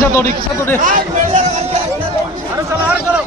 किसा तोड़े अरे चलो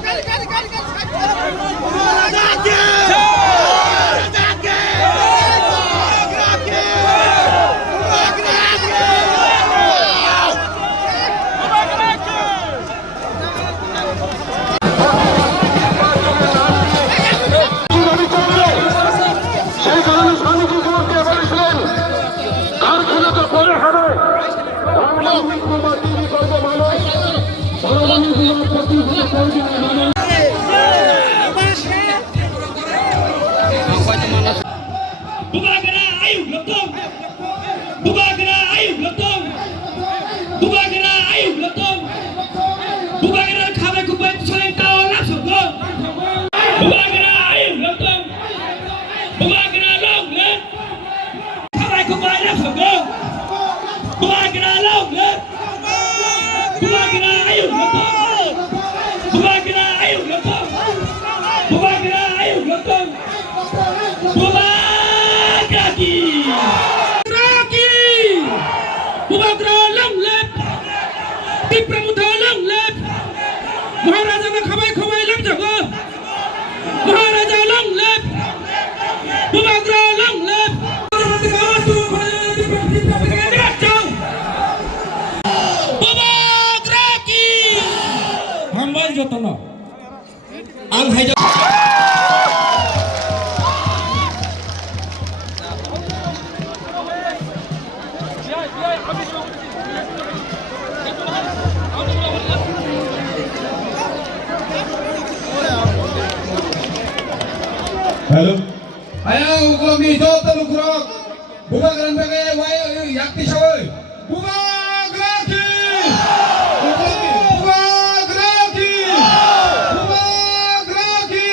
Halo. Ayo ukurok di jodoh ukurok. Buka geran pakai wae yakti sawe. Buka geraki. Buka geraki. Buka geraki.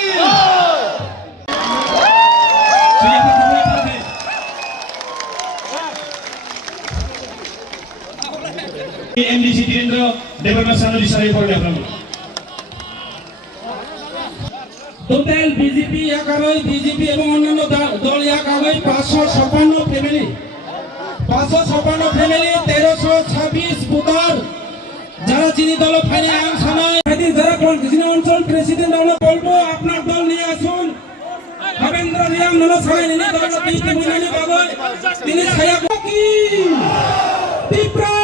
Siapa mulai pakai? MDC Direndra Department Sana di Sarai Polda Pramil. Total BJP একারই BJP এবং অন্যান্য দল একারই 556 family 1326 voter যারা চিনি দল ফাইনে অংশ নেয় যারা কনফিউশন অঞ্চল প্রেসিডেন্ট আমরা বলবো আপনার দল নিয়ে আসুন ভবেন্দ্র রিয়াং নন সাইনি দল তিনটি মুনানি বাবু তিনি ছায়া কি তীব্র